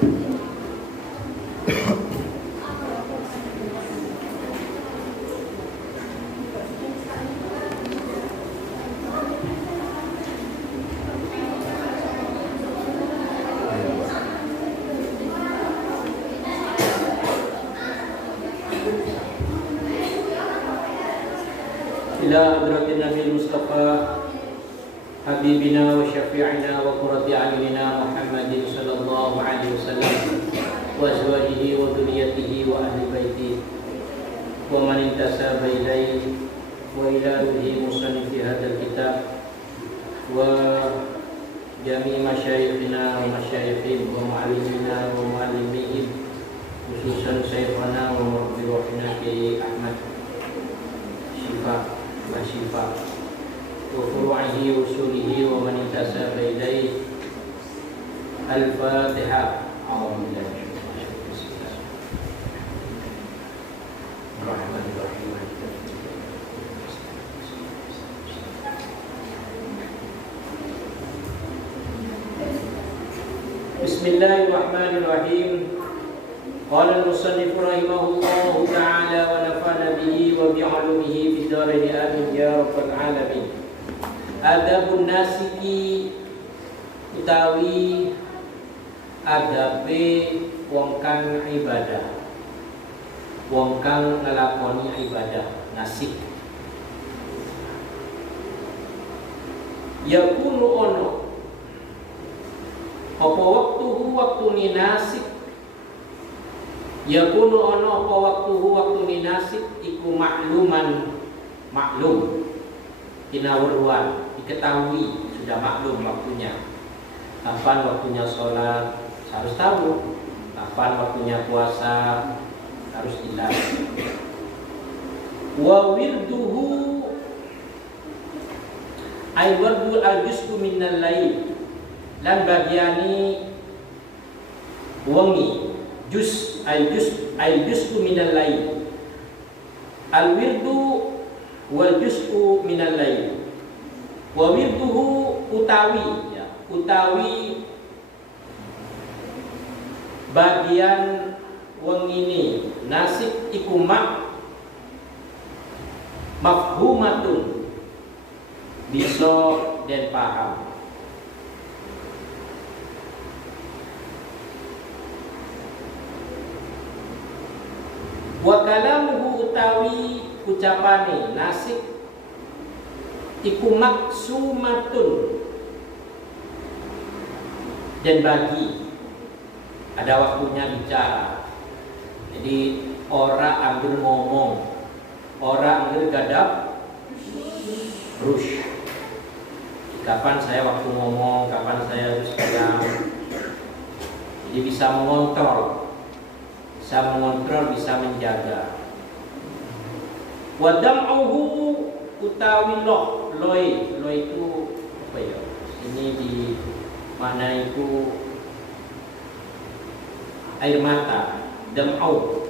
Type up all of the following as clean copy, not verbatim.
Ila hadratin Nabi Mustafa Habibina wa syafi'ina wa qurrati a'yunina Muhammadin sallallahu alaihi wasallam wa azwajihi wa dhurriyyatihi wa ahli baitihi wa man intasaba ilaihi wa ila ruhi musannifi hadzal kitab wa jami' masyayikhina wa masyayikhihim wa mu'allimina wa mu'allimihim khususan syekhana wa murabbi ruhina Kiai Ahmad Syifa wa Syifa wa furu'ihi wa usulihi wa man intasaba ilaihi. Al-Fatihah. A'udzu billahi Bismillahirrahmanirrahim. Qala al-musannif rahimahullahu ta'ala wa nafa'ana bihi wa bi'ulumihi fid dharain amin ya rabbal alamin. Adabun nasiki utawi adabe wong kang ibadah, wong kang nglakoni ibadah nasik. Yakunu ono apa waktuni nasik, yakunu ono apa waktuni nasik iku maklum kinawruan, diketahui, sudah maklum waktunya. Kapan waktunya sholat harus tahu, kapan waktunya puasa harus jelas. Wa wirduhu ay wardu al-juz'u minal lail, lan bagiani wengi, juz al-juz'u minal lail, al-wirdu wal juz'u minal lail. Wa wirduhu utawi, ya, utawi bagian wengine nasib iku mafhumatun, bisa dan paham. Wa kalamuhu utawi ucapane nasib iku maksumatun, dan bagi ada waktunya bicara. Jadi ora ambil ngomong, ora ambil gadap rush. Kapan saya waktu ngomong, kapan saya harus diam. Jadi bisa mengontrol, bisa menjaga. Wadam'uhu utawi loy itu apa ya? Ini di mana itu air mata, dam'u,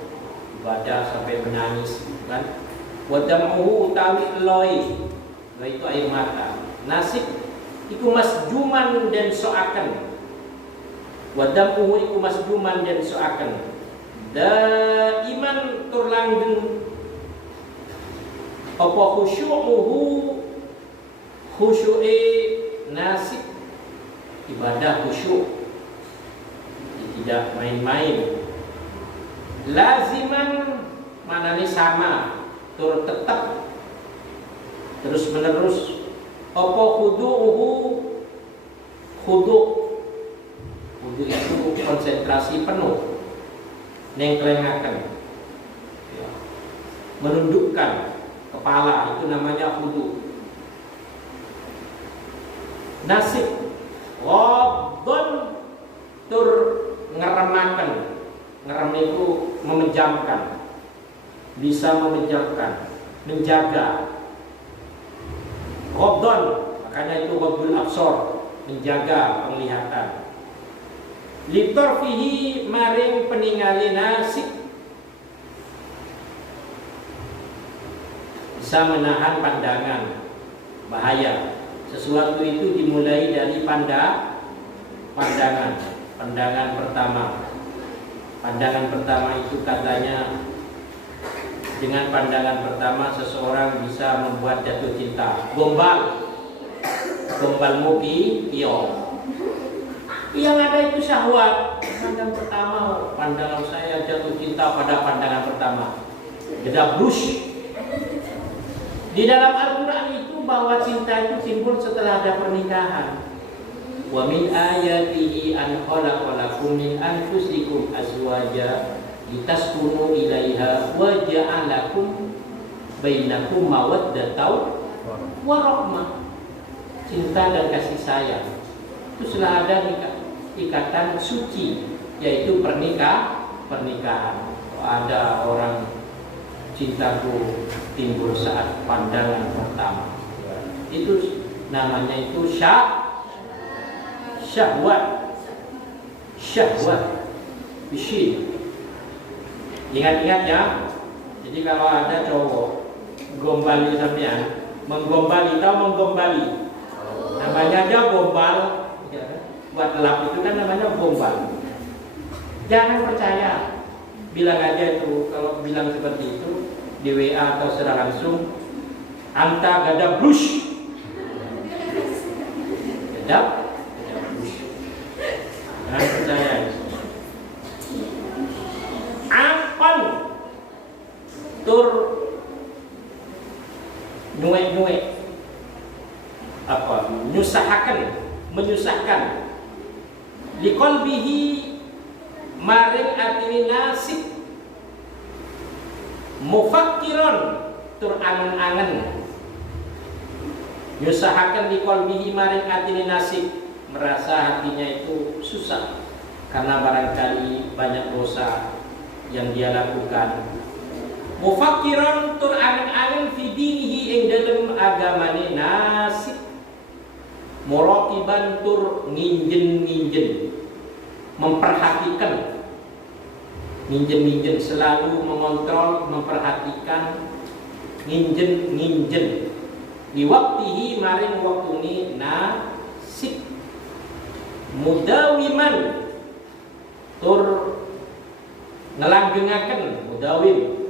baca sampai menangis, kan? Wadam'uhu utawi loy itu air mata. Nasib iku masjuman dan soaken. Wadam'uhu iku masjuman dan soaken. Daiman turlanggeng apa khusyu'e nasib, ibadah khusyuk, tidak main-main. Laziman manane sama, tur tetap terus menerus. Apa khudu itu konsentrasi penuh, nengklengaken, ya, menundukkan kepala, itu namanya khudu. Nasib ghaddon tur ngeremaken, ngerem itu memejamkan, bisa memejamkan, menjaga. Ghaddon, makanya itu ghaddul absar, menjaga penglihatan. Litorfihi maring peningali nasib, bisa menahan pandangan bahaya. Sesuatu itu dimulai dari pandangan. Pandangan pertama. Pandangan pertama itu katanya dengan pandangan pertama seseorang bisa membuat jatuh cinta. Gombal muki, yang ada itu syahwat. Pandangan pertama, pandangan saya jatuh cinta pada pandangan pertama. Beda brush. Di dalam Al-Quran itu bahwa cinta itu timbul setelah ada pernikahan. Wa min ayatihi an khalaqalakum min anfusikum azwaja litaskunu ilaiha wa ja'alakum bainakum mawaddatan wa rahmah. Cinta dan kasih sayang itu sudah ada ikatan suci, yaitu pernikahan. Ada orang cintaku timbul saat pandangan pertama, itu namanya itu syahwat. Bisyid. Ingat-ingat ya. Jadi kalau ada cowok gombali sampean, menggombali atau menggombali, namanya aja gombal. Buat lap itu kan namanya gombal. Jangan percaya. Bilang aja itu, kalau bilang seperti itu di WA atau secara langsung, anta gada blush. Gada blush. Jangan percaya. Ampun tur nuwe apa menyusahkan liqalbihi maring atini nasib mufakkiron tur angen-angen nyusahaken liqalbihi maring atini nasib, merasa hatinya itu susah karena barangkali banyak dosa yang dia lakukan. Mufakkiran tur angen-angen fi dinihi ing dalem agamane nasib. Muraqiban tur nginjen memperhatikan, nginjen selalu mengontrol, memperhatikan, nginjen di waktihi maring waktuni nasib. Mudawiman tur ngelanggengaken, mudawim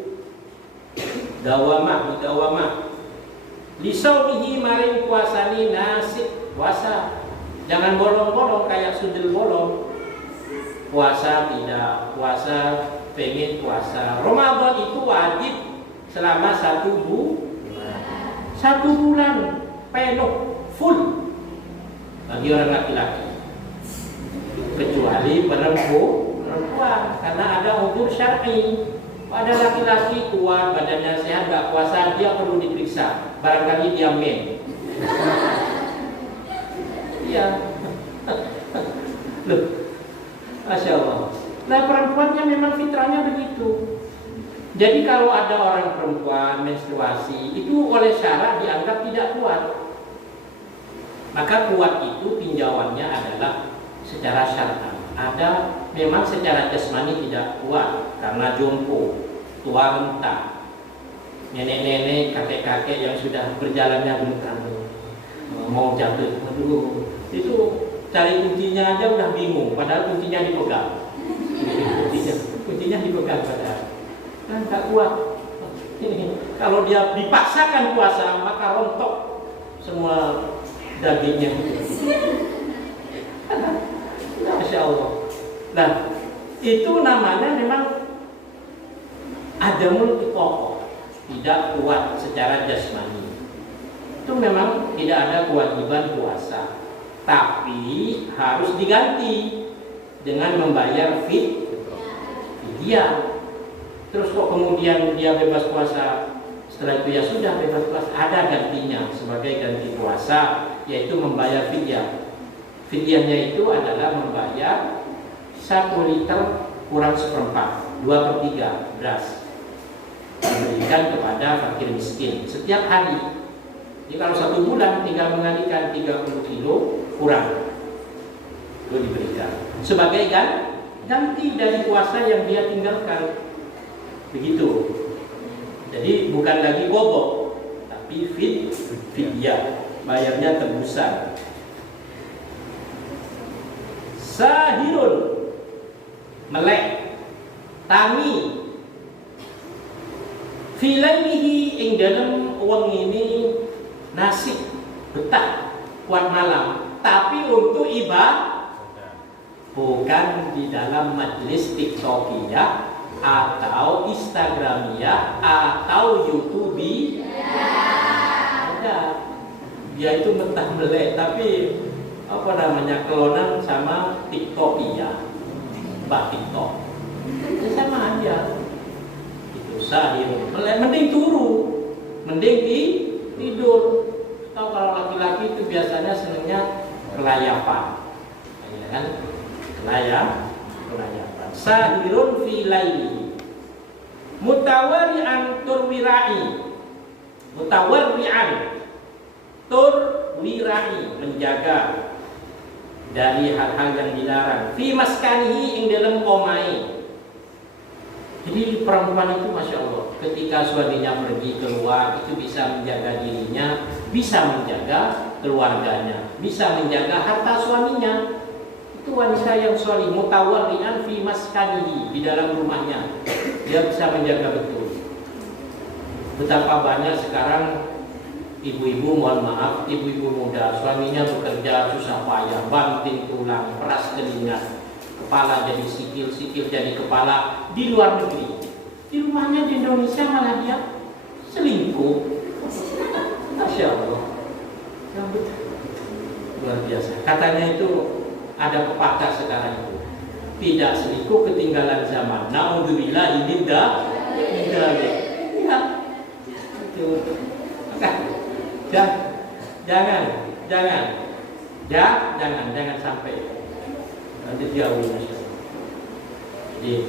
mudawamah lisaumihi maring puasani nasib, puasa. Jangan bolong-bolong kayak sundel bolong. Puasa tidak, puasa pengen puasa. Ramadan itu wajib selama 1 bulan penuh full bagi orang laki-laki, kecuali perempuan, karena ada udzur syar'i. Pada laki-laki kuat, badannya sehat, gak puasa, dia perlu diperiksa. Barangkali dia men. Iya. Loh, Masya Allah. Nah, perempuannya memang fitrahnya begitu. Jadi kalau ada orang perempuan menstruasi, itu oleh syara dianggap tidak kuat. Maka kuat itu tinjauannya adalah secara syar'i. Ada memang secara jasmani tidak kuat karena jompo, tua renta, nenek-nenek, kakek-kakek yang sudah berjalannya belum mau jatuh. Aduh, itu cari kuncinya aja udah bingung, padahal kuncinya dipegang. Kuncinya dipegang padahal. Kan tak kuat. Kalau dia dipaksakan puasa, maka rontok semua dagingnya. Masya Allah. Nah, itu namanya memang adamul iqaqah, tidak kuat secara jasmani. Itu memang tidak ada kewajiban puasa, tapi harus diganti dengan membayar fidyah. Terus kok kemudian dia bebas puasa, setelah itu ya sudah bebas puasa, ada gantinya sebagai ganti puasa, yaitu membayar fidyah. Fidyahnya itu adalah membayar 1 liter kurang 1/4, 2/3 beras, diberikan kepada fakir miskin setiap hari. Jadi kalau 1 bulan tinggal mengalikan 30 kilo kurang, itu diberikan sebagai ganti dari puasa yang dia tinggalkan. Begitu. Jadi bukan lagi bobok, tapi fidyah, bayarnya tebusan. sahirun melek tangi filainihi ing dalem wong ini nasib betah kuat malam, tapi untuk ibadah bukan di dalam majelis TikTokiyah atau Instagramiyah atau YouTubeyah. Ada dia itu betah melek, tapi apa namanya kelonan sama TikTokiyah, Mbak TikTok. Ya sama aja. Itu sahir. Mending turu, mending tidur. Tahu kalau laki-laki itu biasanya senangnya kelayapan, ya kan? Kelayapan. Sahirun fi laili. Mutawari'an turwirai. Mutawarri'an turwirai, menjaga dari hal-hal yang dilarang. Fi maskanihi ing dalam omai. Jadi perempuan itu Masya Allah, ketika suaminya pergi keluar itu bisa menjaga dirinya, bisa menjaga keluarganya, bisa menjaga harta suaminya. Itu wanita yang solih, mutawarri'an fi maskanihi, di dalam rumahnya dia bisa menjaga betul. Betapa banyak sekarang ibu-ibu, mohon maaf, ibu-ibu muda, suaminya bekerja susah payah, banting tulang, peras keringat, kepala jadi sikil jadi kepala di luar negeri. Di rumahnya di Indonesia malah dia selingkuh. Masya Allah, luar biasa. Katanya itu ada pepatah sekarang itu, tidak selingkuh ketinggalan zaman. Naudzubillah ini dah. Jangan sampai nanti jauh. Jadi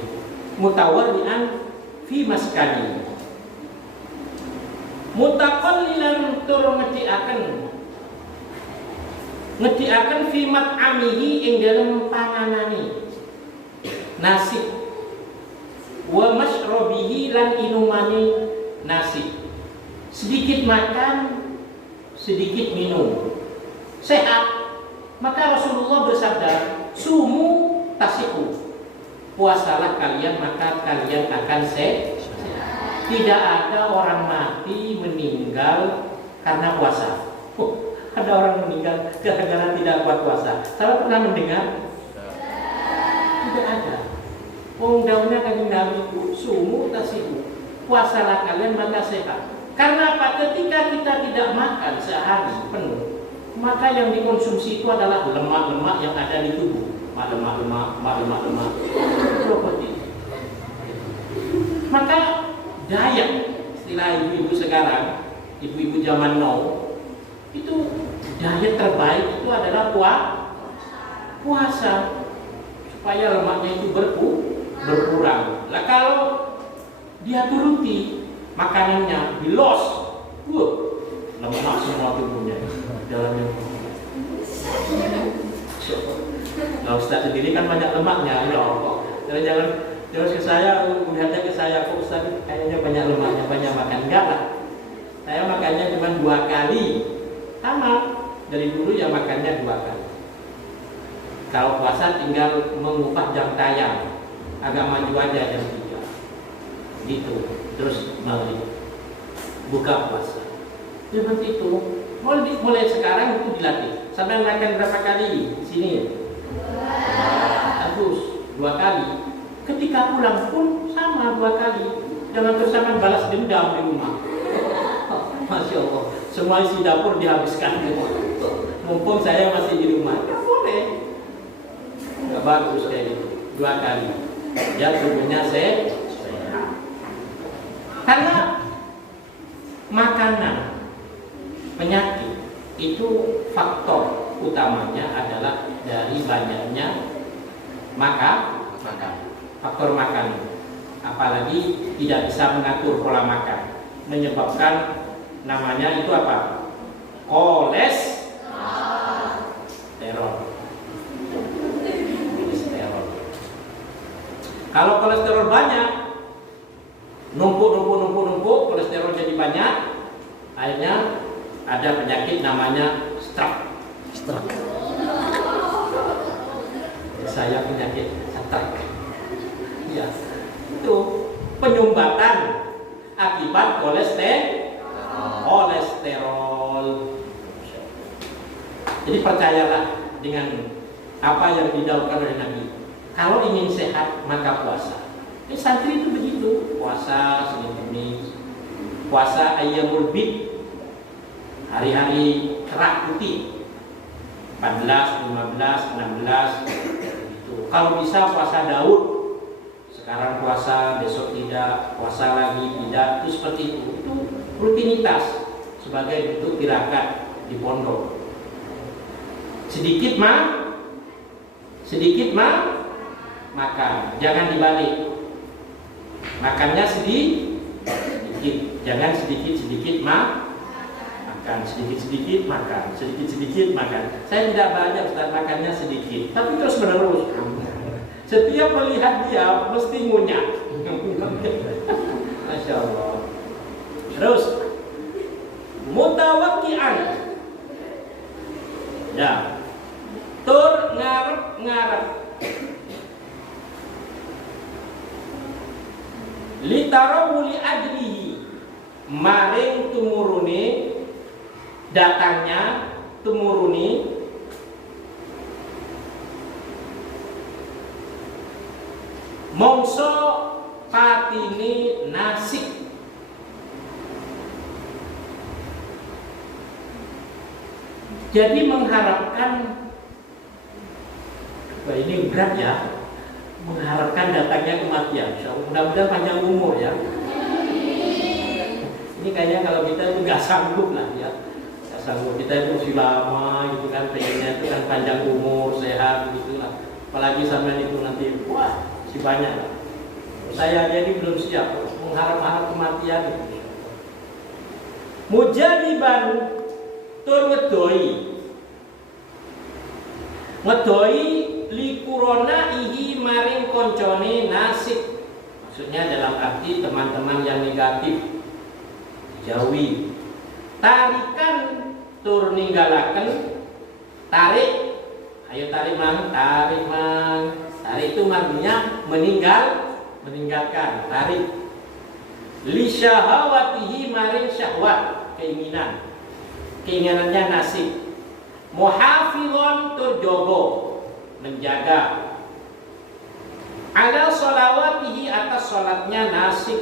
mutawarri'an fi maskani, mutaqallilan tur ngediaken fi mat'amihi ing dalem panganane nasi, wa masyrabihi lan inumane nasi. Sedikit makan, sedikit minum, sehat. Maka Rasulullah bersabda, sumu tasiku, puasalah kalian maka kalian akan sehat. Tidak ada orang mati meninggal karena puasa. Ada orang meninggal gara-gara tidak kuat puasa. Saya pernah mendengar? Tidak ada. Daunnya kan Nabi, sumu tasiku, puasalah kalian maka sehat. Karena apa? Ketika kita tidak makan sehari penuh, maka yang dikonsumsi itu adalah lemak-lemak yang ada di tubuh. Lemak. Maka diet, istilah ibu-ibu sekarang, ibu-ibu zaman now, itu diet terbaik itu adalah puasa, supaya lemaknya itu berkurang. Lah kalau dia turuti makanannya dilos, lemak semua tubuhnya dalamnya. Nah, Ustaz sendiri kan banyak lemaknya, ya Allah. Jangan terus ke saya, melihatnya ke saya, kok Ustaz kayaknya banyak lemaknya, banyak makan. Enggak lah, saya makannya cuma 2 kali. Sama dari dulu ya makannya 2 kali. Kalau puasa tinggal mengubah jam tayang, agak maju aja jam 3 gitu. Terus maghrib buka puasa seperti itu. Mulai sekarang itu dilatih. Sampai makan berapa kali di sini? Harus 2 kali. Ketika pulang pun sama 2 kali. Jangan bersama balas dendam di rumah. Masya Allah, semua isi dapur dihabiskan. Mumpung saya masih di rumah, ya boleh. Gak bagus kayak gitu. 2 kali. Ya tubuhnya sehat. Karena makanan, penyakit itu faktor utamanya adalah dari banyaknya makan. Faktor makan, apalagi tidak bisa mengatur pola makan, menyebabkan namanya itu apa? Kolesterol. Kalau kolesterol banyak, numpuk, kolesterol jadi banyak, akhirnya ada penyakit namanya stroke. Saya penyakit stroke. Ya, itu penyumbatan akibat kolesterol. Jadi percayalah dengan apa yang didaukan oleh Nabi. Kalau ingin sehat maka puasa. Santri itu begitu, puasa Senin Kamis, puasa Ayyamul Bid, hari-hari kerak putih, 14, 15, 16 gitu. Kalau bisa puasa Daud, sekarang puasa, besok tidak, puasa lagi tidak, itu seperti itu. Itu rutinitas sebagai bentuk tirakat di pondok. Sedikit makan, jangan dibalik. Makannya sedikit, jangan sedikit makan, sedikit makan, sedikit makan. Saya tidak banyak Ustaz, makannya sedikit, tapi terus menerus. Setiap melihat dia mesti ngunyah. Masya Allah. Terus mutawakkian. Ya. Tur ngarep. Litarawuli ajlihi, maring tumuruni datangnya tumuruni mongso patini nasik. Jadi mengharapkan, wah ini berat ya, mengharapkan datangnya kematian. Mudah-mudahan panjang umur ya. Ini kayaknya kalau kita itu nggak sanggup lah ya, nggak sanggup. Kita itu masih lama gitu kan, pengennya itu kan panjang umur, sehat gitu lah. Apalagi sampai itu nanti, wah masih banyak lah. Saya aja ini belum siap mengharap-harap kematian gitu. Mujadiban tur ngedoi likurona ihi maring koncone nasib. Maksudnya dalam arti teman-teman yang negatif jauhi. Tarikan tur ninggalaken, tarik. Ayo tarik mang. Tarik itu artinya meninggalkan, tarik. Li syahawatihi maring syahwat, keinginannya nasib. Muhafizon tur jogo, menjaga. Ala sholawatihi atas sholatnya nasib.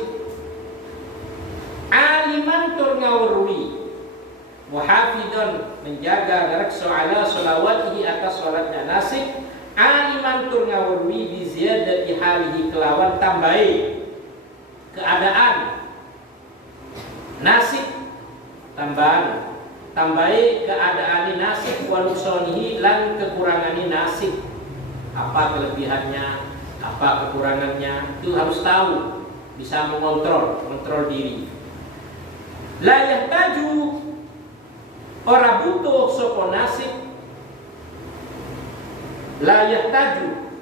Aliman tur ngawurwi. Muhafizon menjaga garakso ala sholawatihi atas sholatnya nasib. Aliman tur ngawurwi biziyadati halihi kelawan tambahi keadaan nasib, tambahi keadaan nasib walusonihi lan kekurangan nasib. Apa kelebihannya, apa kekurangannya, itu harus tahu, bisa mengontrol diri. La yahtaju, ora butuh sapa nasib. La yahtaju,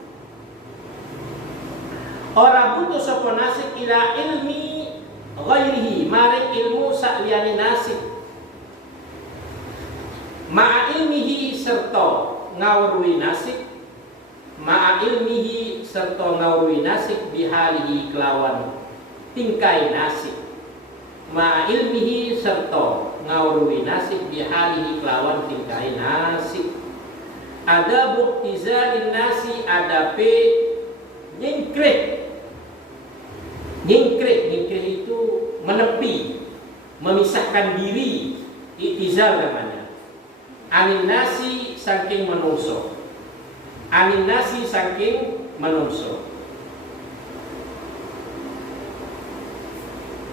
ora butuh sapa nasib ila ilmi ghairihi, maring ilmu sakliyane nasib. Ma'a ilmihi serta ngawruhi nasib, ma'a ilmihi serta ngawruhi nasib bihalihi kelawan tingkai nasib. Ma'a ilmihi serta ngawruhi nasib bihalihi kelawan tingkai nasib. Ada buktizalin nasi, ada pe nyingkrih itu menepi, memisahkan diri, itizal namanya. Anin nasi saking menungso,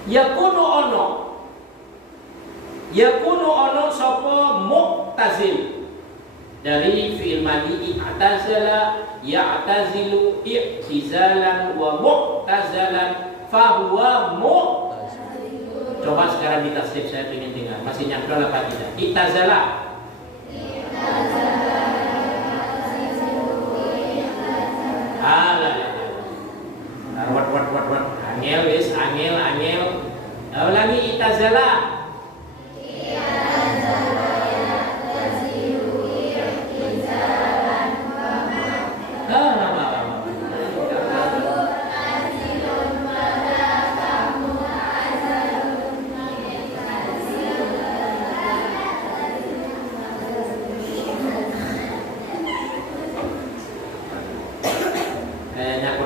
yakunu ono sapa mu'tazil, dari fi'il madhi i'tazala ya'tazilu i'tizalan wa mu'tazalan fahuwa mu'tazil. Coba sekarang ditasrif, saya ingin dengar masih nyantol apa tidak. I'tazala wat angel wis angel lagi i'tazala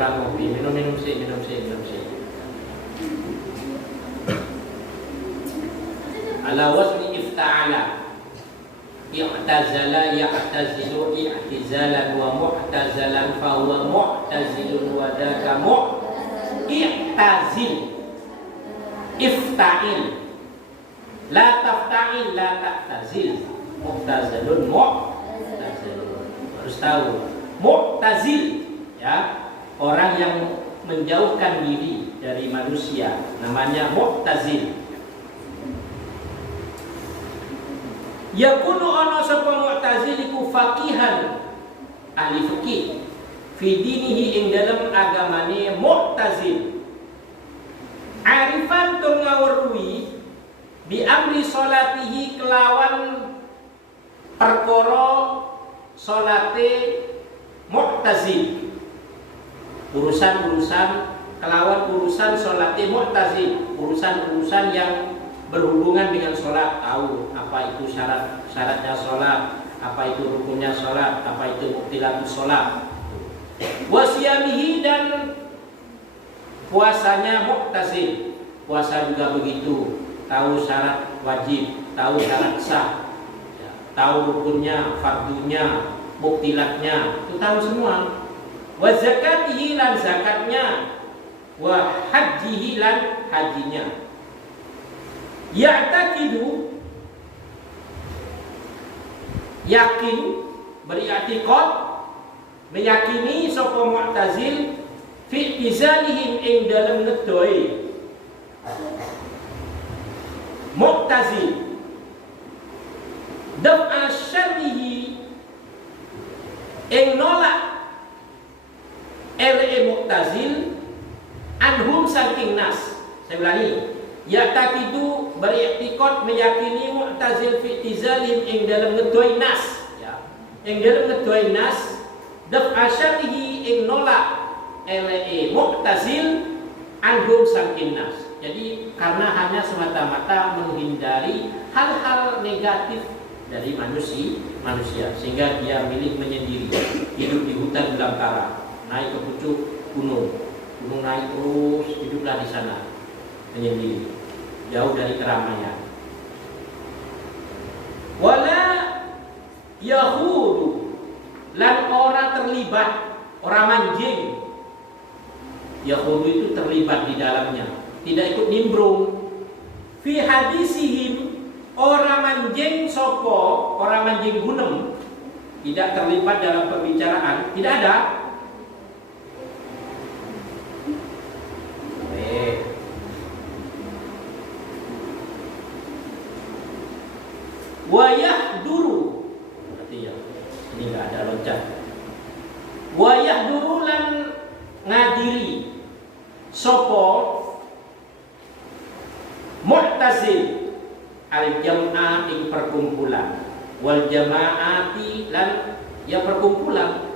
orang ngopi, minum sih. Ala wazni ifta'ala. I'tazala ya'tazilu i'tizalan wa mu'tazalan fa huwa mu'tazilun wa dzaka i'tazil. Ifta'il. La tafta'il la ta'tazil. Mu'tazilun mu'tazilun. Harus tahu. Mu'tazil, ya, orang yang menjauhkan diri dari manusia, namanya mu'tazil. Yakunu ana sapa mu'tazil iku faqihan, ahli fikih, fi dinihi ing dalam agamane mu'tazil. Arifan tur ngawruhi bi amri salatihi kelawan perkara salate mu'tazil. Urusan-urusan kelawan urusan salate mu'tazil, urusan-urusan yang berhubungan dengan sholat, tahu apa itu syaratnya sholat, apa itu rukunnya sholat, apa itu muktilatus sholat. Wasiyamihi dan puasanya mu'tazil, puasa juga begitu, tahu syarat wajib, tahu syarat sah, tahu rukunnya, fardunya, muktilatnya, itu tahu semua. Wa zakatihi lan zakatnya, wa hajihi lan hajinya. Ya'taqidu, yakin, beri'tiqad, meyakini sapa mu'tazil fi i'tizalihim ing dalam ngedoi mu'tazil daf'a syarrihi ing nolak mu'tazil anhum saking nas. Saya ulangi, ya'taqidu beri'tiqad meyakini mu'tazil fi i'tizalihim ing dalam ngedoi nas, ya, ing dalam ngedoi nas daf'a syarrihi ing nolak mu'tazil anhum saking nas. Jadi karena hanya semata-mata menghindari hal-hal negatif dari manusia sehingga dia milih menyendiri, hidup di hutan belantara, naik ke pucuk gunung naik terus, hiduplah di sana menyendiri, jauh dari keramaian. Wala yahudu, lan ora terlibat, ora manjing. Yahudu itu terlibat di dalamnya, tidak ikut nimbrung. Fi hadisihim, ora manjing sopo, ora manjing gunem, tidak terlibat dalam pembicaraan, tidak ada. Wayah duru, berarti ya, ini nggak ada loncat. Wayah duru lan ngadiri sopo mu'tazil al jam'ah ing perkumpulan, wal jama'ati lan ya perkumpulan.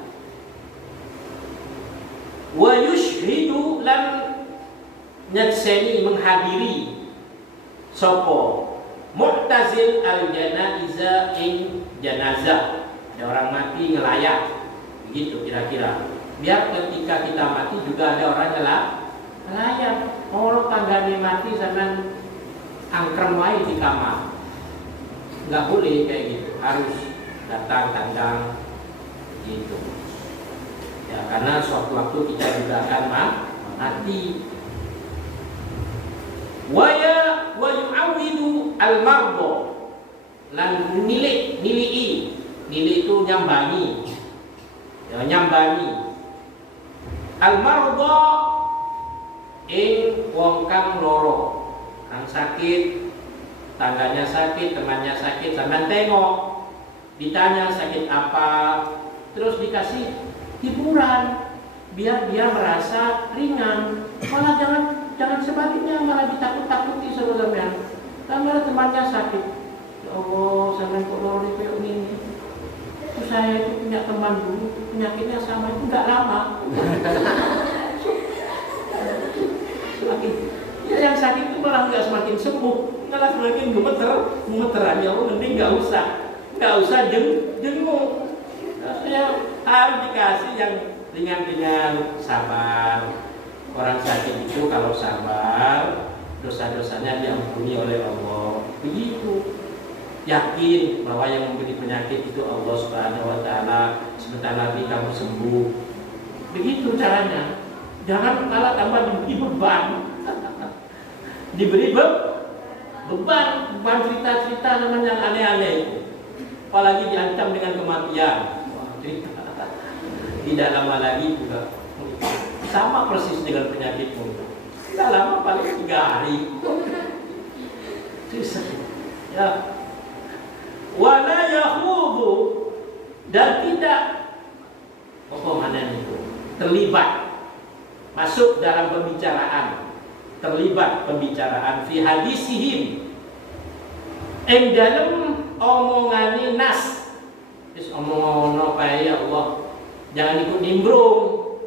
Wa yushhidu lan nyakseni menghadiri sopo mu'tazil al-janaiza ing janazah, ada orang mati ngelayat, begitu kira-kira. Biar ketika kita mati juga ada orang ngelayat. Kalau tanggane mati sampean angkrem wae di kamar, nggak boleh kayak gitu, harus datang tandang gitu. Ya karena suatu waktu kita juga akan mati. Wa yu'awwidu al-mardo, lan nilai itu nyambangi, ya, nyambangi al-mardo ing wong kang loro, kang sakit, tangganya sakit, temannya sakit, sampean tengok, ditanya sakit apa, terus dikasih hiburan biar dia merasa ringan. Malah jangan sebaliknya, malah ditakut-takuti sama sampean. Malah temannya sakit, ya Allah, sampean kok loro kayak ini. Terus saya itu punya teman dulu, penyakitnya sama itu nggak lama. Semakin ya, yang sakit itu malah nggak semakin sembuh, malah semakin gemeteran. Ya Allah, mending nggak usah jenguk. Saya harus dikasih yang ringan-ringan, sabar. Orang sakit itu kalau sabar, dosa-dosanya diampuni oleh Allah. Begitu. Yakin bahwa yang memberi penyakit itu Allah Subhanahu wa taala, sebentar lagi kamu sembuh. Begitu caranya. Jangan malah tambah diberi beban. Diberi beban cerita-cerita namanya yang aneh-aneh itu. Apalagi diancam dengan kematian. Wah, cerita. Tidak lama lagi juga sama persis dengan penyakitmu. Tidak lama, paling 3 hari. Ya. Wala yahudu, dan tidak terlibat masuk dalam pembicaraan fi hadisihim ing dalam omongane nas. Wis omong-omong kae ya Allah, jangan ikut nimbrung.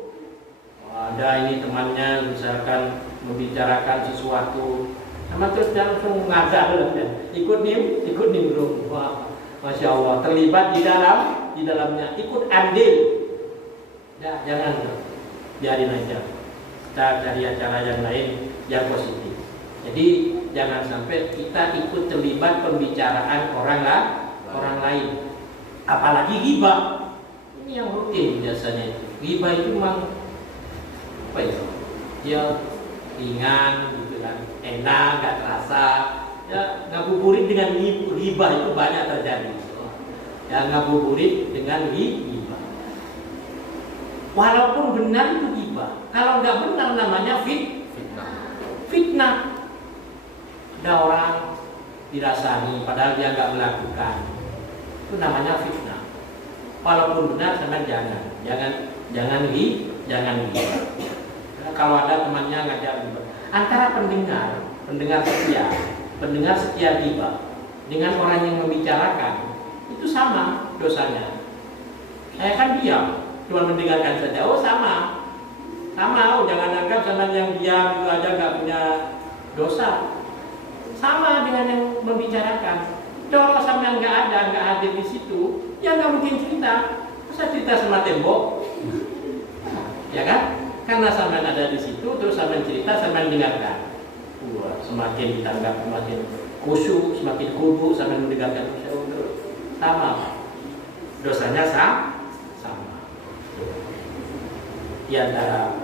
Ada ini temannya misalkan membicarakan sesuatu, sama terus langsung ngajar ikut nimbrung. Wah, Masya Allah, terlibat di dalamnya, ikut andil. Ya, jangan, biarin aja. Kita cari acara yang lain yang positif. Jadi jangan sampai kita ikut terlibat pembicaraan orang lain. Apalagi ghibah. Ini yang rutin biasanya. Ghibah itu memang apa ya? Dia ringan gitu kan, enak, gak terasa. Ya, ngabuburit dengan ghibah itu banyak terjadi. Ya, ngabuburit dengan ghibah. Walaupun benar itu ghibah, kalau nggak benar namanya fitnah. Ada orang dirasani padahal dia nggak melakukan, itu namanya fitnah. Walaupun benar sama jangan ghibah. Nah, kalau ada temannya ngajak ghibah, antara pendengar setia ghibah dengan orang yang membicarakan itu sama dosanya. Saya kan diam, cuma mendengarkan saja. Oh sama. Oh, jangan anggap sama yang diam itu aja nggak punya dosa. Sama dengan yang membicarakan. Kalau sama yang nggak hadir di situ, ya nggak mungkin cerita. Masa cerita sama tembok? Ya kan? Karena sama ada di situ, terus sama cerita, sama mendengarkan. Semakin ditanggap, semakin khusyuk, semakin kudu, sama mendengarkan. Sama. Dosanya sama. Di antara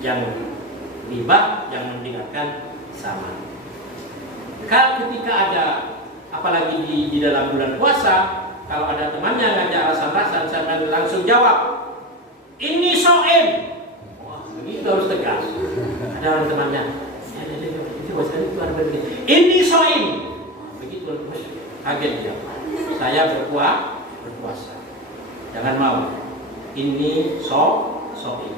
yang ghibah, yang mendengarkan sama. Ketika ada, apalagi di dalam bulan puasa, kalau ada temannya ngajak rasan-rasan, saya langsung jawab, ini so'im. Wah, begitu harus tegas. Ada orang temannya, ini so'im. Begitu kaget dia. Saya berpuasa. Jangan mau. Ini so'im.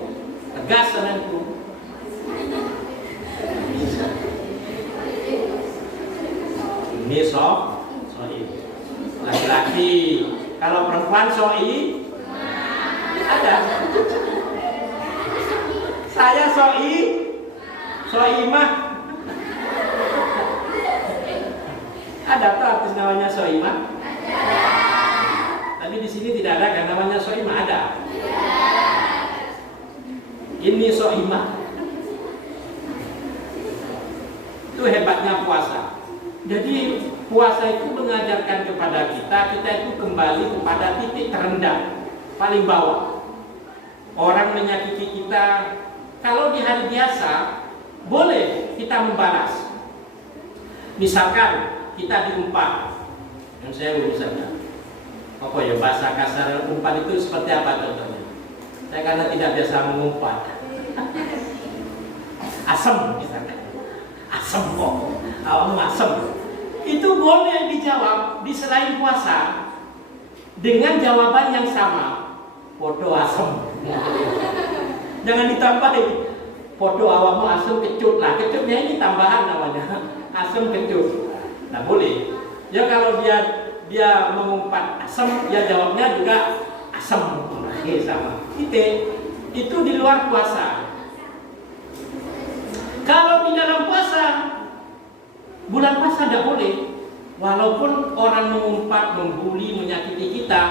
Tegas sama itu. Ini so'im. Laki-laki. Kalau perempuan so'im ada. Saya so'imah. Ada tuh artis namanya so'imah? Tapi di sini tidak ada kan namanya so'imah, ada. Ini so'imah. Itu hebatnya puasa. Jadi puasa itu mengajarkan kepada kita itu kembali kepada titik terendah, paling bawah. Orang menyakiti kita, kalau di hari biasa boleh kita membalas. Misalkan kita diumpat, yang saya misalnya, apa ya bahasa kasar umpat itu seperti apa contohnya? Saya karena tidak biasa mengumpat. Asem misalkan, asem kok, awam asem. Itu boleh dijawab di selain puasa dengan jawaban yang sama, podo asem. Jangan ditambahin podo awamu asem kecut lah, kecutnya ini tambahan namanya, asem kecut. Nah boleh. Ya kalau dia mengumpat asem, ya jawabnya juga asem. Oke, sama. Itu di luar puasa. Kalau di dalam puasa, bulan puasa tidak boleh. Walaupun orang mengumpat, membuli, menyakiti kita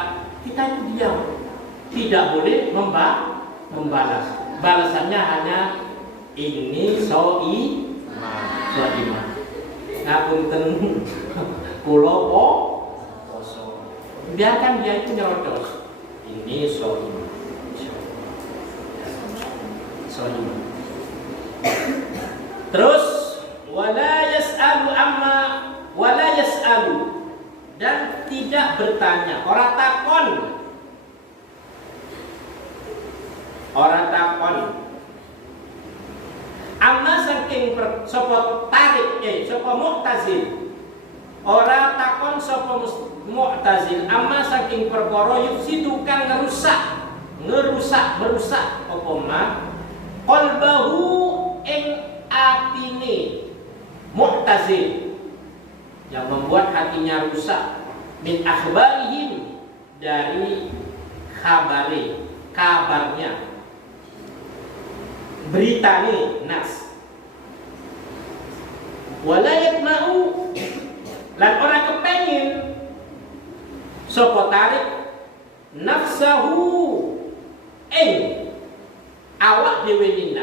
itu diam. tidak boleh membalas. Balasannya hanya ini soimah. Ngapunten kula poso. Biarkan dia itu nyerocos. Ini soimah. Soimah. Terus wala yas'alu dan tidak bertanya. Orang takon amma saking sapa mu'tazil. Orang takon sapa mu'tazil amma saking perkara yufsidu kang merusak apa ma qalbahu ing atine mu'tazil, yang membuat hatinya rusak, min akhbarihim dari kabarnya, beritane nas, wala yatma'u lan ora kepengin sapa tarik nafsahu ing awak dhewe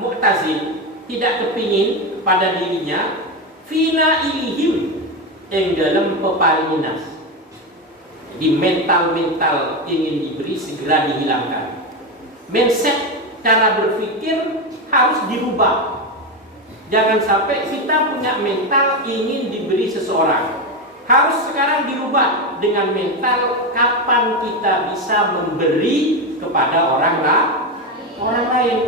mu'tazil tidak kepingin pada dirinya fina ilihim yang dalam peparingan nas. Jadi mental ingin diberi segera dihilangkan. Mindset cara berpikir harus dirubah. Jangan sampai kita punya mental ingin diberi seseorang, harus sekarang dirubah dengan mental kapan kita bisa memberi kepada orang lain.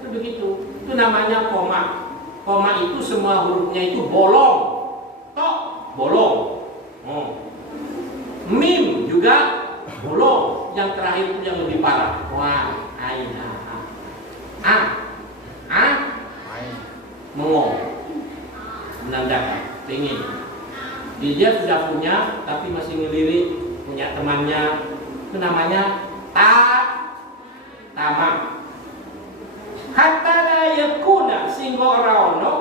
Itu begitu. Itu namanya koma. Koma itu semua hurufnya itu bolong. Tok bolong. Mim juga bolong. Yang terakhir itu yang lebih parah. Wah, aina. Mengong. Menandakan pengen. Dia sudah punya tapi masih ngelirik, punya temannya. Itu namanya tamak. Hatta la yakuna sehingga ora ono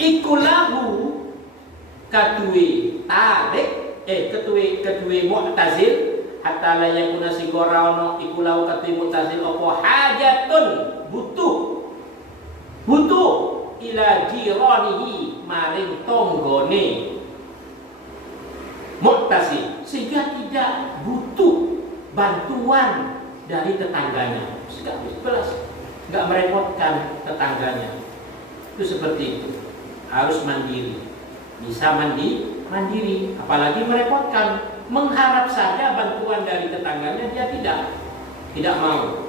iku lahu kadue tarik kedue mu'tazil, hatta la yakuna sehingga ora ono iku lahu kadue mu'tazil apa hajatun butuh ila jiranihi maring tonggone mu'tazil, sehingga tidak butuh bantuan dari tetangganya. Nggak merepotkan tetangganya. Itu seperti itu. Harus mandiri. Bisa mandiri. Apalagi merepotkan. Mengharap saja bantuan dari tetangganya, dia tidak mau.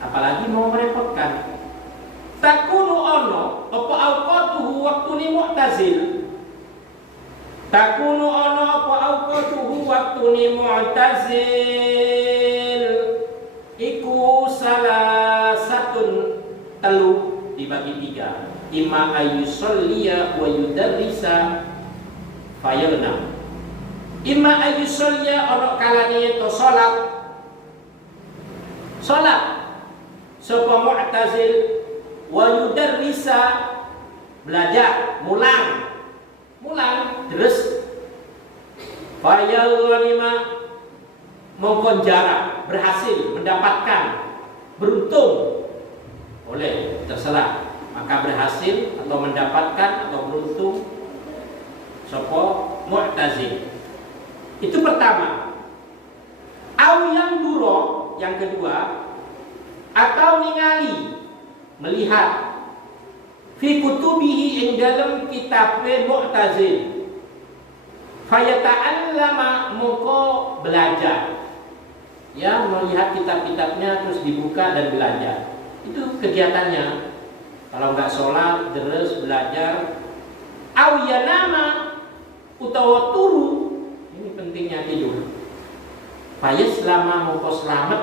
Apalagi mau merepotkan. Takunu ono apa awqatuhu waktuni mu'tazil. Takunu ono apa awqatuhu waktuni mu'tazil. Iku salah satun telu dibagi 3. Ima ayyusolliya wa yudarrisa fayalna. Ima ayyusolliya ono kalane to salat sapa mu'tazil, wa yudarrisa belajar mulang terus fayalna mongkon jarak, berhasil, mendapatkan, beruntung, boleh, terserah. Maka berhasil atau mendapatkan atau beruntung sopo mu'tazil. Itu pertama. Au yang duro, yang kedua, atau ningali, melihat fi kutubihi ing dalam kitab mu'tazil, fayata'allama mongko belajar. Ya, melihat kitab-kitabnya terus dibuka dan belajar. Itu kegiatannya. Kalau nggak sholat, terus belajar. Au yanama utawa turu. Ini pentingnya tidur. Fayaslama mongko selamat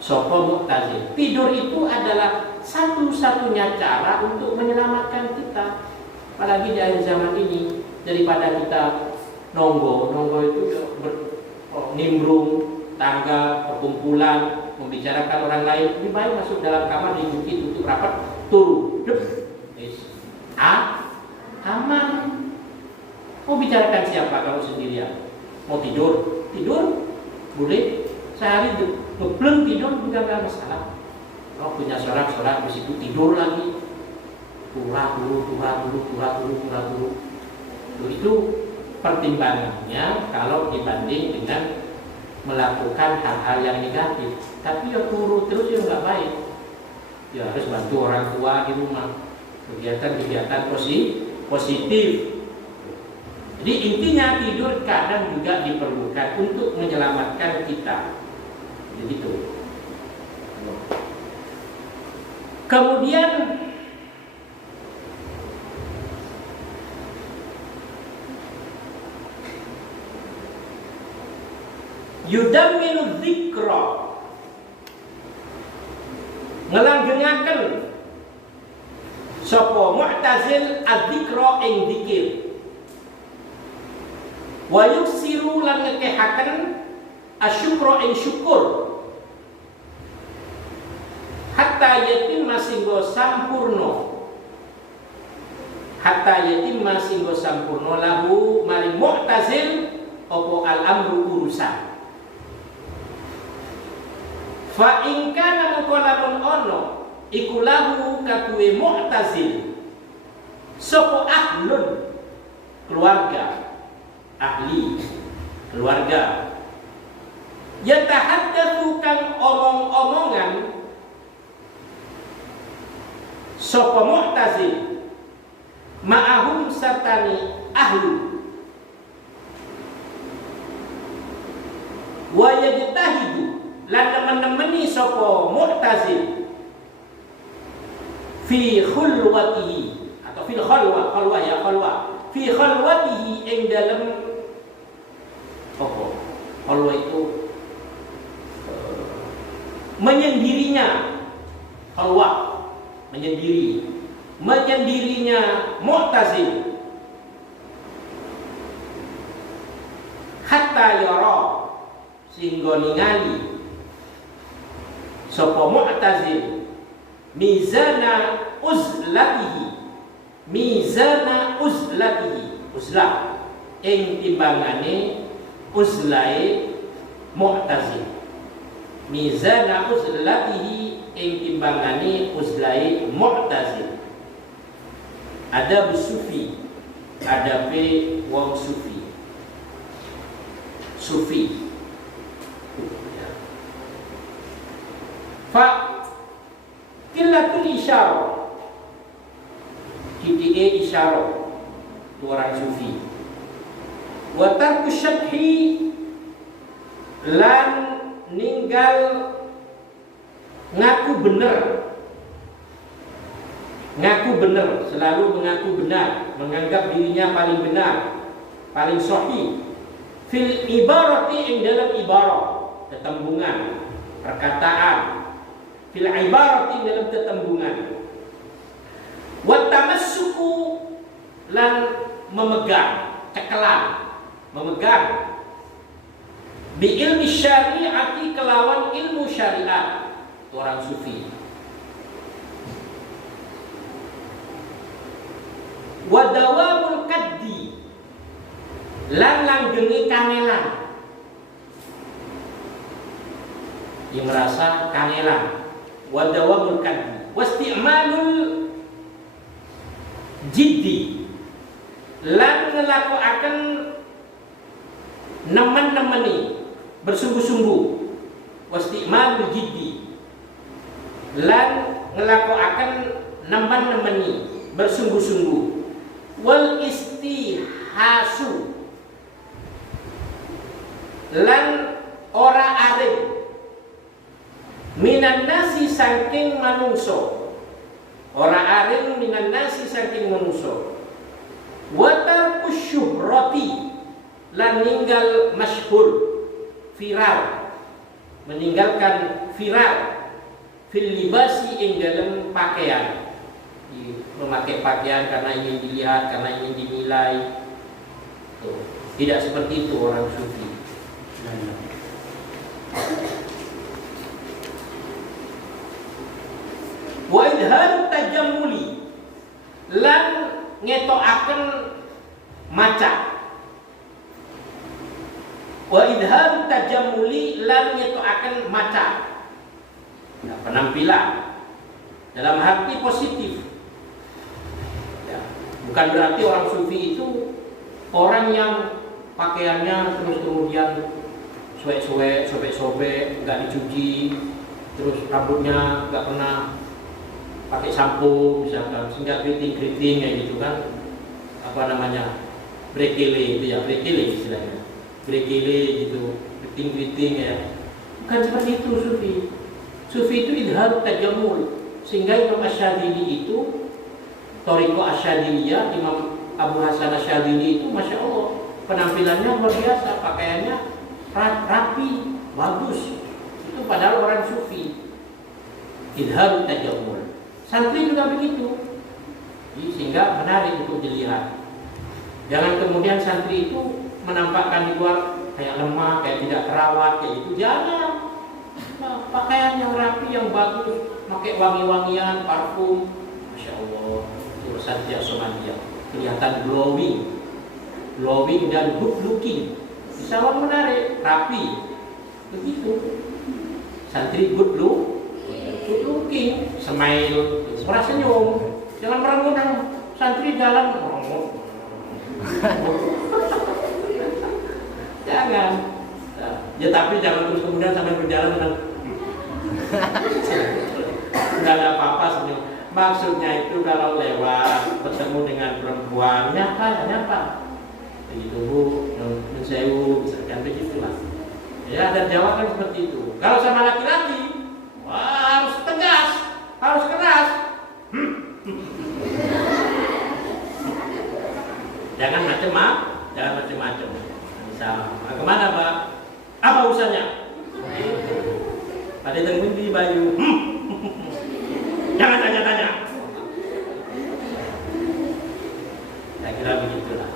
sapa mu'tazil. Tidur itu adalah satu-satunya cara untuk menyelamatkan kita. Apalagi di akhir zaman ini, daripada kita nonggo itu nimbrung tangga, perkumpulan, membicarakan orang lain, lebih baik masuk dalam kamar, dikunci, tutup rapat, turu, aman. Mau bicarakan siapa kalau sendirian? Mau tidur? Boleh sehari belum tidur juga nggak masalah. Kalau punya sholat di situ tidur lagi, turah dulu. Itu pertimbangannya kalau dibanding dengan melakukan hal-hal yang negatif. Tapi ya turu terus ya nggak baik. Ya harus bantu orang tua di rumah, kegiatan-kegiatan positif. Jadi intinya tidur kadang juga diperlukan untuk menyelamatkan kita. Begitu. Kemudian yudammilu dzikra, ngelanggengaken sapa Mu'tazil adzikra ing dzikir, wa yuksiru lan ngekehaken asyukra ing syukur, hatta yatim singgo sampurno lahu maring Mu'tazil apa al-amru urusan. Fa in kana mukalamun ono iku lahu katuwe Mu'tazil sapa ahlun keluarga, ahli keluarga, yatahaddatsu kang omong-omongan sapa Mu'tazil ma'ahum sartani ahlu wa yajtahidu lan teman-temani sapa Mu'tazil fi khulwatihi atau fil khalwa fi khalwatihi ing dalem apa khalwa itu menyendirinya, khalwa menyendirinya Mu'tazil, hatta yara singgo ningali sapa Mu'tazil mizana uzlatihi uzlah ing timbangane uzlae Mu'tazil, mizana uzlatihi ing timbangane uzlae Mu'tazil. Ada sufi, ada wong sufi. Fa killatul isyarah, titike isyarah itu orang sufi. Wa tarku syabhi lan ninggal ngaku bener, selalu mengaku benar, menganggap dirinya paling benar, paling sahih. Fil ibarati ing dalam ibarah, tetembungan, perkataan. Fil ibarati dalam tetembungan. Wa tamassuku lan memegang, cekelan, memegang bi ilmi syariati kelawan ilmu syariat, itu orang sufi. Wa dawamul kaddi lan langgenge kangelan, yang merasa kangelan. Wa dawamul kaddi wasti'malul jiddi lan ngelakuaken nemen-nemeni bersungguh-sungguh, wasti'malul jiddi lan ngelakuaken nemen-nemeni bersungguh-sungguh, wal istihasu lan ora arep minan nasi saking manungso, ora arep minan nasi saking manungso, wa tarku syuhrati lan ninggal masyhur, viral, meninggalkan viral, fil libasi ing dalam pakaian, memakai pakaian karena ingin dilihat, karena ingin dinilai. Tuh. Tidak seperti itu orang sufi. Wa idhar tajammuli lan ngetokaken maca, Wa idhar tajammuli lan akan maca. Ya, penampilan dalam arti positif. Ya, bukan berarti orang sufi itu orang yang pakaiannya terus kemudian suek-suek, sobek-sobek, nggak dicuci, terus rambutnya nggak pernah pakai sampo misalkan, sehingga keriting-keriting kayak gitu kan, apa namanya, brekele itu ya, brekele istilahnya, brekele gitu, keriting-keriting ya. Bukan seperti itu sufi. Sufi itu idhar tajammul, sehingga Imam Asy-Syadzili itu, Thariqah Asy-Syadziliyah, Imam Abu Hasan Asy-Syadzili itu masya Allah penampilannya luar biasa, pakaiannya rapi, bagus. Itu padahal orang sufi. Idhar tajammul. Santri juga begitu. Jadi, sehingga menarik untuk dilihat. Jangan kemudian santri itu menampakkan di luar kayak lemah, kayak tidak terawat, kayak gitu. Jangan. Nah, pakaian yang rapi, yang bagus, pakai wangi-wangian, parfum, masya Allah, itu Satya Somandia, kelihatan glowing dan good looking, bisa menarik, rapi, begitu. Santri good looking, smile, suara senyum, jangan merengut. Santri jalan merengut, jangan. Ya tapi jangan terus kemudian sampai berjalan dengan nggak ada apa-apa senyum. Maksudnya itu kalau lewat bertemu dengan perempuan, nyapa, begitu Bu, mensewu, misalkan begitulah. Ya, dan Jawa kan seperti itu. Kalau sama laki-laki, wah, harus tegas, harus keras. Jangan macam-macam. Misalnya, kemana Pak? Apa urusannya? Pada tenggung di Bayu. Jangan tanya-tanya. Saya kira begitulah.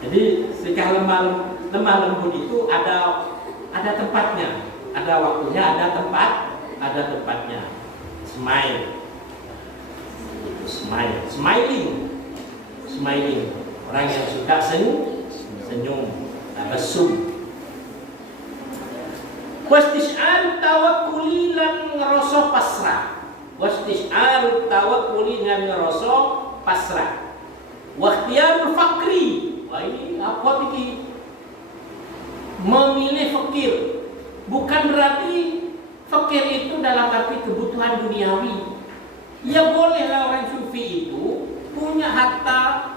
Jadi sikap lemah lembut itu ada tempatnya, ada waktunya, ada tempatnya. Smiling. Orang yang suka senyum, tabassum. Wastis'ar tawakkuli lan ngerasa pasrah. Wa ikhtiyarul fakri. Wah, ini apa iki? Memilih fakir. Bukan berarti fakir itu dalam arti kebutuhan duniawi. Ya bolehlah orang sufi itu punya harta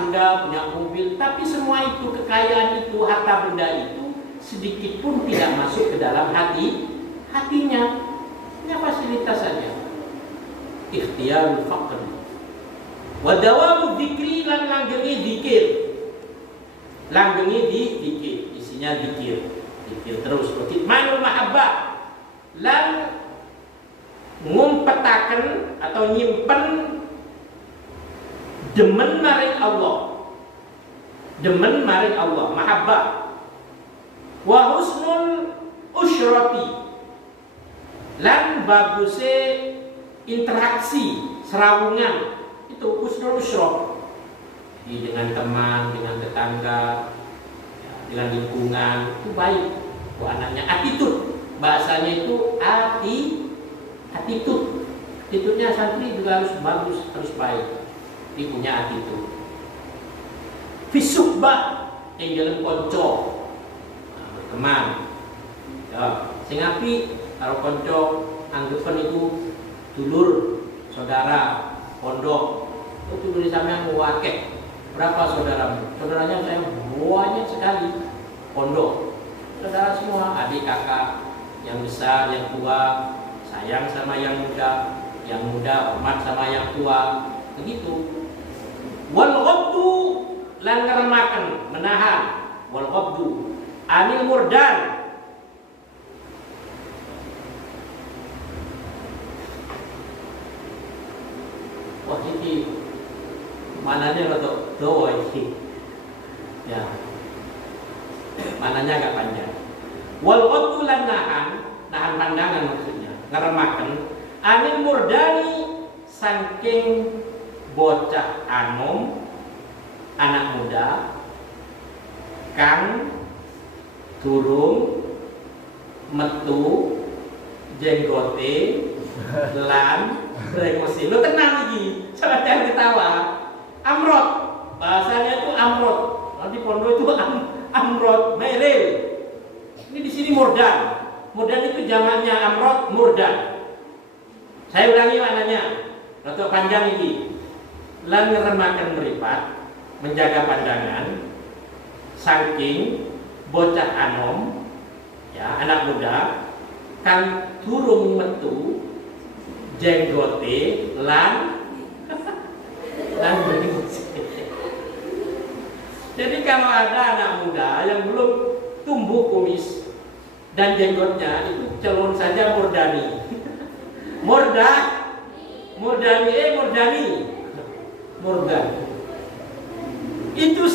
benda, punya mobil, tapi semua itu, kekayaan itu, harta benda itu sedikit pun tidak masuk ke dalam hatinya. Hanya fasilitas saja. Ikhtiyarul faqr. Wa dawamu dzikri lan langgengi zikir. Isinya zikir terus. Kitmanul mahabbah lan ngumpetaken atau nyimpen demen maring Allah, mahabbah. Wa husnul usyrati lan baguse interaksi, serawungan, itu husnul usyrah. Dengan teman, dengan tetangga, dengan lingkungan, itu baik. Itu anaknya attitude, bahasanya itu attitude. Attitude-nya santri juga harus bagus, harus baik. Dia punya attitude. Fisubah yang dalam konco, berteman. Ya, sing api karo konco anggapan itu dulur, saudara, pondok. Itu dulu sampean wakeh. Berapa saudaramu? Saudaranya saya banyak sekali. Pondok. Saudara semua, adik kakak, yang besar, yang tua, sayang sama yang muda hormat sama yang tua. Begitu. Wal ghabdu lan ngeremaken, menahan. Wal ghabdu anil murdan. Wah, ini mananya rada dawa iki. Ya. Mananya agak panjang. Wal ghabdu lan nahan pandangan maksudnya, ngeremaken anil murdani saking bocah anom, anak muda kang turung metu jenggote lan rekosi. Lo tenang iki, jangan ketawa. Amrot, bahasanya itu amrot. Nanti pondok itu amrot, meril. Ini di sini murdan. Murdan itu jamaknya amrot, murdan. Saya ulangi maknanya. Untuk panjang ini. Lan ngeremakan meripat, menjaga pandangan, saking bocah anom, ya anak muda, kan turung metu jenggote lan berikusi. Jadi kalau ada anak muda yang belum tumbuh kumis dan jenggotnya, itu calon saja murdani. Murdani. Itu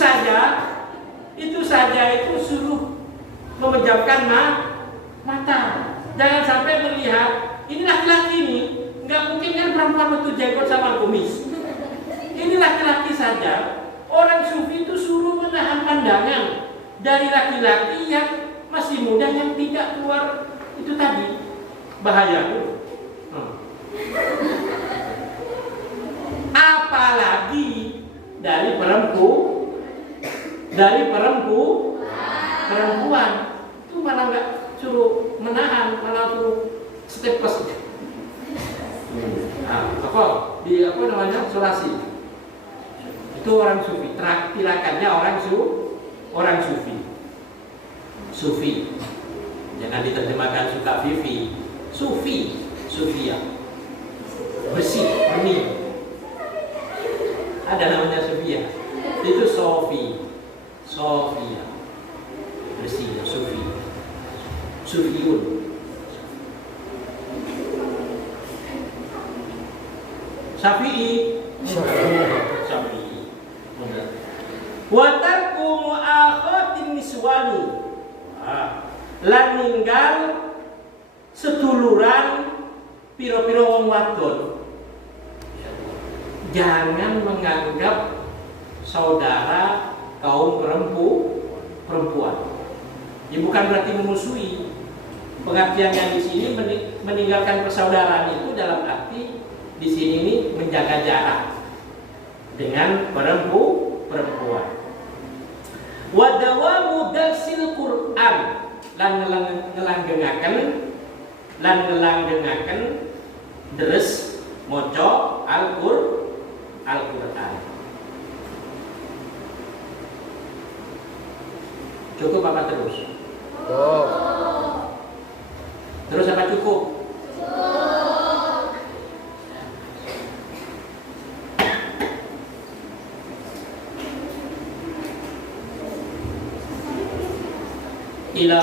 saja itu suruh memejamkan mata. Jangan sampai melihat ini laki-laki ini, nggak mungkin kan perempuan itu jenggot sama kumis. Ini laki-laki saja. Orang sufi itu suruh menahan pandangan dari laki-laki yang masih muda yang tidak keluar itu tadi. Bahaya. Apalagi dari perempuan itu malah nggak suruh menahan, malah suruh step plus. Apa namanya, solasi. Itu orang sufi, tirakannya orang sufi. Jangan diterjemahkan suka vivi, sufia, bersih, benih. Ada namanya sufia, itu Sofia, bersih, sufiun. Syafi'i. Wa tarku mu'akhatin niswani. Lan ninggal seduluran piro-piro wong wadon. Jangan menganggap saudara kaum perempuan. Ya bukan berarti memusuhi. Pengertiannya di sini meninggalkan persaudaraan itu dalam arti di sini ini menjaga jarak dengan perempuan. Wa dawamu darsil Qur'an, lan ngelanggengaken deres maca Al-Qur'an. Cukup apa terus? Terus apa cukup? Ila